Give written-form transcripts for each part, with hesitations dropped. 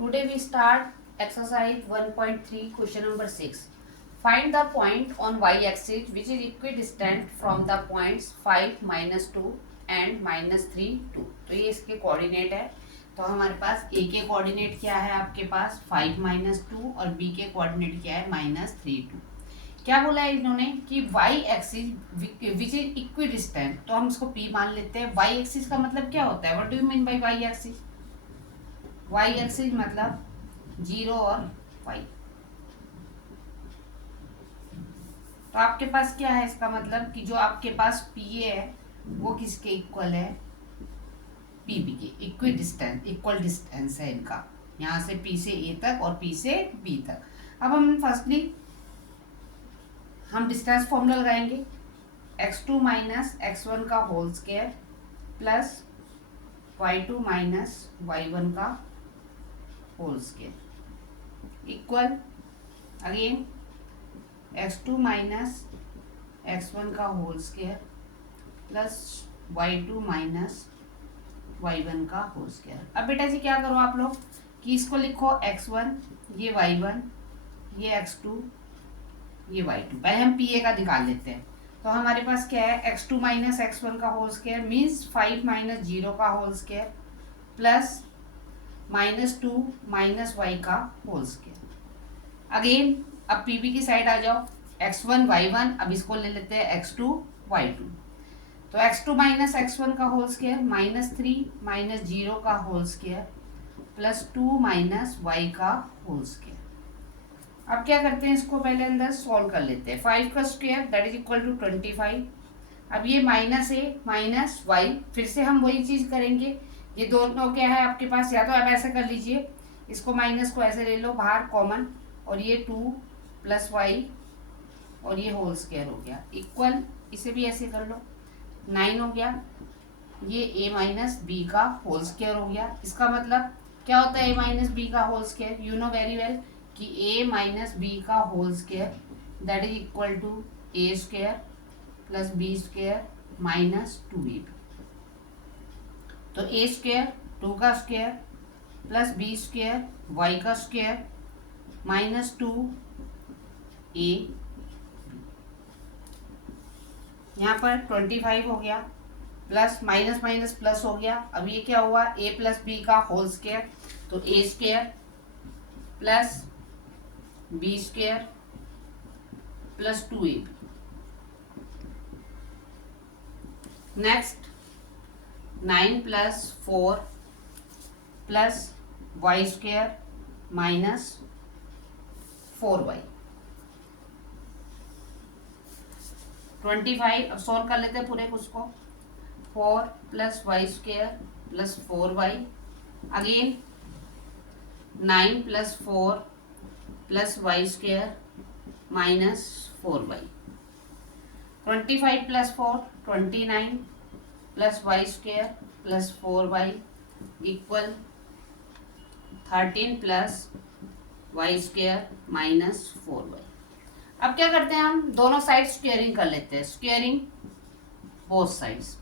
Today we start exercise 1.3 question number 6. Find the point on y-axis which is equidistant from the points 5, -2 and -3, 2. तो ये इसके coordinate है. तो हमारे पास a के कोऑर्डिनेट क्या है आपके पास 5, -2 और b के कोऑर्डिनेट क्या है -3, 2. क्या बोला है इन्होंने कि y axis which is equidistant, तो हम इसको p मान लेते हैं. y एक्सिस का मतलब क्या होता है? What do you mean by y axis? y axis मतलब 0 और 5. तो आपके पास क्या है इसका मतलब कि जो आपके पास पी है वो किसके इक्वल है? पीबी के. इक्वल डिस्टेंस है इनका, यहाँ से पी से ए तक और पी से बी तक. अब हम फर्स्टली हम डिस्टेंस फॉर्मूला लगाएंगे. x2 माइनस x1 का whole square plus y2 minus y1 का whole square equal again x2 minus x1 का whole square plus y2 minus y1 का होल स्क्वायर. अब बेटा जी क्या करो आप लोग कि इसको लिखो x1, ये y1, ये x2, ये y2. पहले हम pa का निकाल लेते हैं. तो हमारे पास क्या है x2 माइनस x1 का होल स्क्वायर मीन्स 5 माइनस 0 का whole square plus -2 minus y का होल स्क्वायर. अगेन अब pb की साइड आ जाओ. x1 y1, अब इसको ले लेते हैं x2 y2. तो x2 माइनस x1 का होल स्क्वायर -3 माइनस 0 का whole square plus 2 minus y का होल स्क्वायर. अब क्या करते हैं इसको पहले अंदर सॉल्व कर लेते हैं. 5 का square that is equal to 25. अब ये माइनस ए माइनस वाई, फिर से हम वही चीज़ करेंगे. ये दोनों क्या है आपके पास, या तो आप ऐसे कर लीजिए, इसको माइनस को ऐसे ले लो बाहर कॉमन, और ये 2 प्लस वाई और ये होल स्क्वायर हो गया इक्वल, इसे भी ऐसे कर लो 9 हो गया. ये a माइनस बी का होल स्क्वायर हो गया. इसका मतलब क्या होता है a माइनस बी का whole square? You know very well कि a माइनस बी का whole square that is equal to a square plus b square minus 2ab. तो a स्क्वायर 2 का square plus b square y का square minus 2a. यहाँ पर 25 हो गया plus minus minus plus हो गया. अब ये क्या हुआ a प्लस बी का होल स्क्वायर, तो a square plus b square plus 2ab. Next 9 plus 4 plus y square minus 4y. 25 अब सॉल्व कर लेते हैं पूरे कुछ को. 4 plus y square plus 4y. Again 9 plus 4 plus y square minus 4y. 25 plus 4 29 plus y square plus 4y equal 13 plus y square minus 4y. अब क्या करते हैं हम दोनों साइड स्क्वेयरिंग कर लेते हैं. Squaring both sides.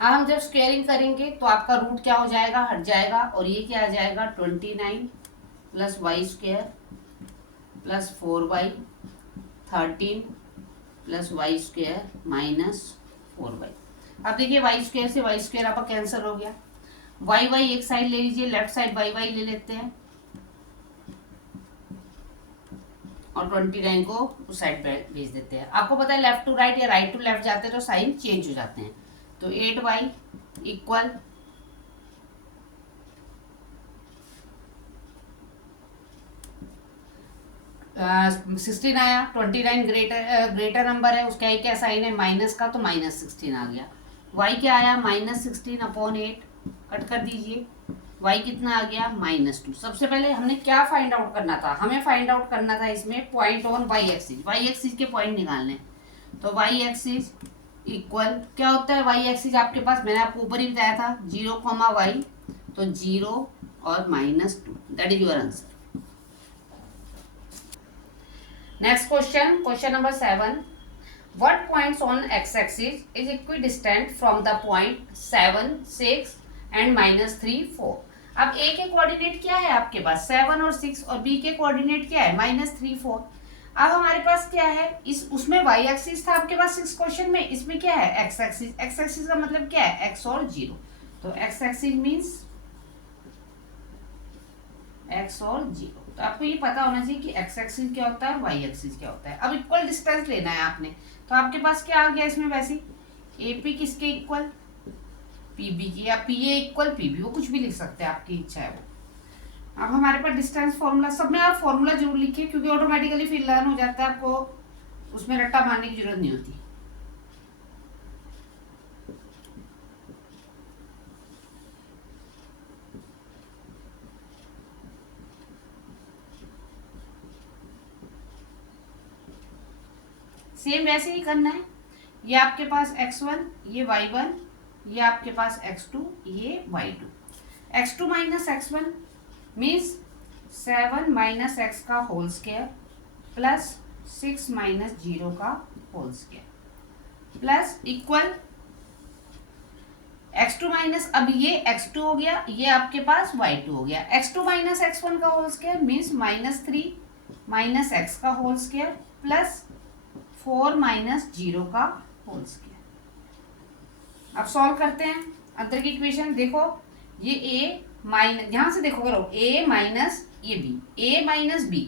अब हम जब स्क्वेयरिंग करेंगे तो आपका रूट क्या हो जाएगा, हट जाएगा, और ये क्या आ जाएगा 29 plus y square plus 4y 13 plus y square minus 4y. अब देखिए वाई स्क्वायर से वाई स्क्वायर आपका कैंसिल हो गया. वाई वाई एक साइड ले लीजिए, लेफ्ट साइड वाई वाई ले लेते हैं और 29 को उस साइड पे भेज देते हैं. आपको पता है लेफ्ट टू राइट या राइट टू लेफ्ट जाते हैं तो साइन चेंज हो जाते हैं. तो 8y इक्वल 16 आया. 29 ग्रेटर नंबर है, उसका एक क्या साइन है माइनस का, तो -16 आ गया. y क्या आया -16/8. कट कर दीजिए. y कितना आ गया -2. सबसे पहले हमने क्या फाइंड आउट करना था? हमें फाइंड आउट करना था इसमें point on y axis. y axis के पॉइंट निकालने. तो y एक्सिस इक्वल क्या होता है? y एक्सिस आपके पास मैंने आपको ऊपर ही बताया था 0, y, तो 0 और -2. That is your answer. Next question, question number 7. What points on x-axis is equidistant from the point 7, 6 and -3 4। अब ए के कोऑर्डिनेट क्या है आपके पास 7 और 6 और बी के कोऑर्डिनेट क्या है -3 4। अब हमारे पास क्या है इस उसमें y एक्सिस था आपके पास 6 क्वेश्चन में, इसमें क्या है x एक्सिस। x एक्सिस का मतलब क्या है x और 0, तो x एक्सिस मींस x और 0। तो आपको ये पता होना चाहिए कि x एक्सिस क्या होता है और y एक्सिस क्या होता है। अब इक्वल डिस्टेंस लेना है आपने, तो आपके पास क्या आ गया इसमें वैसे AP किसके इक्वल PB की, या PA इक्वल PB, वो कुछ भी लिख सकते हैं, आपकी इच्छा है वो। अब हमारे पास डिस्टेंस फॉर्मूला, सब में आप फॉर्मूला जरूर लिखिए क्योंकि ऑटोमेटिकली फिर लर्न हो जाता है, आपको उसमें रट्टा मारने की जरूरत नहीं होती। सेम वैसे ही करना है, ये आपके पास x1, ये y1, ये आपके पास x2, ये y2। x2 minus x1 means 7 minus x का होल स्क्वायर प्लस 6 माइनस 0 का whole square plus equal x2 minus, अब ये x2 हो गया, ये आपके पास y2 हो गया। x2 माइनस x1 का whole square means -3 minus x का होल स्क्वायर प्लस 4 माइनस 0 का होल स्क्वायर। अब सॉल्व करते हैं अंतर की इक्वेशन। देखो ये a माइनस, यहां से देखो करो a माइनस ये b, a minus b,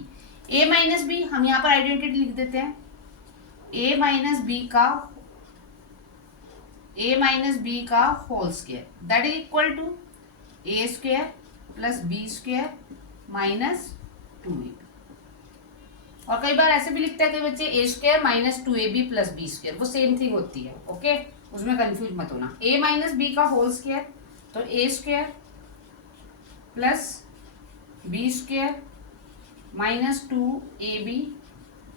a minus b हम यहाँ पर आइडेंटिटी लिख देते हैं, a माइनस b का whole square that is equal to a square plus b square minus 2ab। और कई बार ऐसे भी लिखते हैं कई बच्चे a square minus 2ab plus b square, वो सेम थिंग होती है, ओके उसमें कंफ्यूज मत होना। a माइनस b का होल स्क्वायर, तो a square plus b square minus 2ab।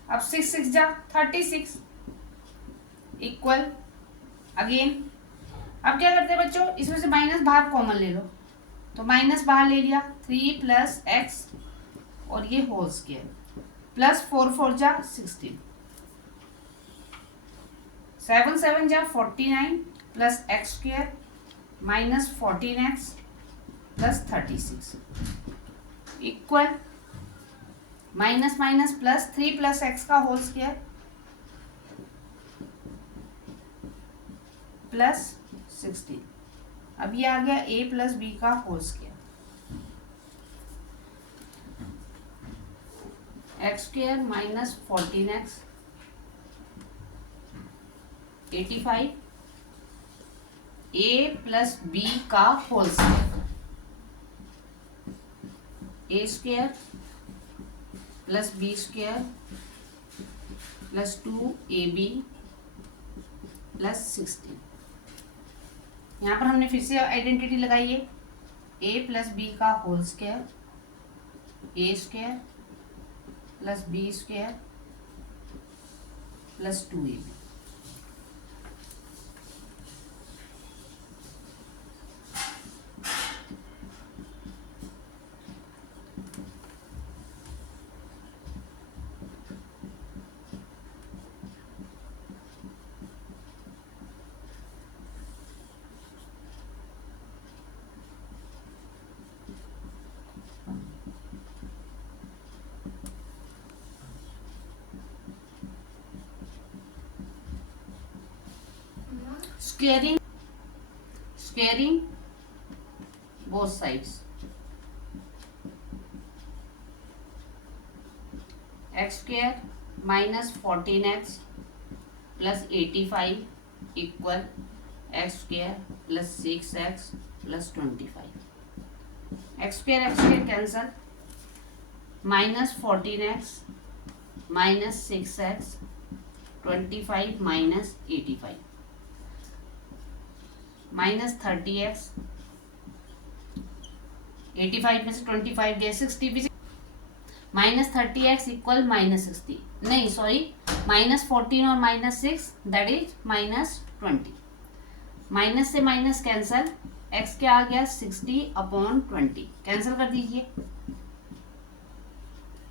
अब 6 6 जा 36 इक्वल अगेन। अब क्या करते हैं बच्चों, इसमें से माइनस बाहर कॉमन ले लो, तो माइनस बाहर ले लिया 3 प्लस एक्स और ये होल स्क्वायर प्लस 4 4 जा 16, 7 7 जा 49 plus x square minus 14x plus 36 equal minus minus plus 3 plus x का होल स्क्वायर प्लस 16। अब ये आ गया a प्लस बी का whole square, x square minus 14x 85 a plus b का whole square, a square plus b square plus 2ab plus 16। यहाँ पर हमने फिर से आइडेंटिटी लगाई है, a प्लस बी का whole square, a square plus b square plus 2ab। squaring both sides, x square minus 14x plus 85 equal x square plus 6x plus 25। x square cancel, minus 14x minus 6x 25 minus 85 minus 30x, 85 में से 25 गया 60 भी, minus 30x equal minus 60, नहीं sorry minus 14 और minus 6 that is minus 20। Minus से minus cancel, x क्या आ गया 60/20, cancel कर दीजिए।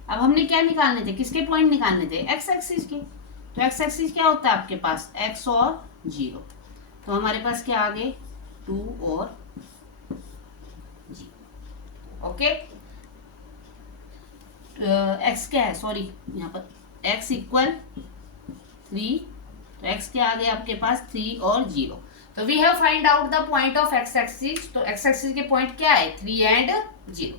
अब हमने क्या निकालने थे, किसके पॉइंट निकालने थे, x एक्सिस के। तो x एक्सिस क्या होता है आपके पास x और 0, तो हमारे पास क्या आ गए 2 और ओके, एक्स क्या है, सॉरी यहाँ पर एक्स इक्वल 3, तो एक्स के आगे आपके पास 3 और 0। तो we have find out the point of x axis, तो एक्स एक्सिस के पॉइंट क्या है 3 एंड 0।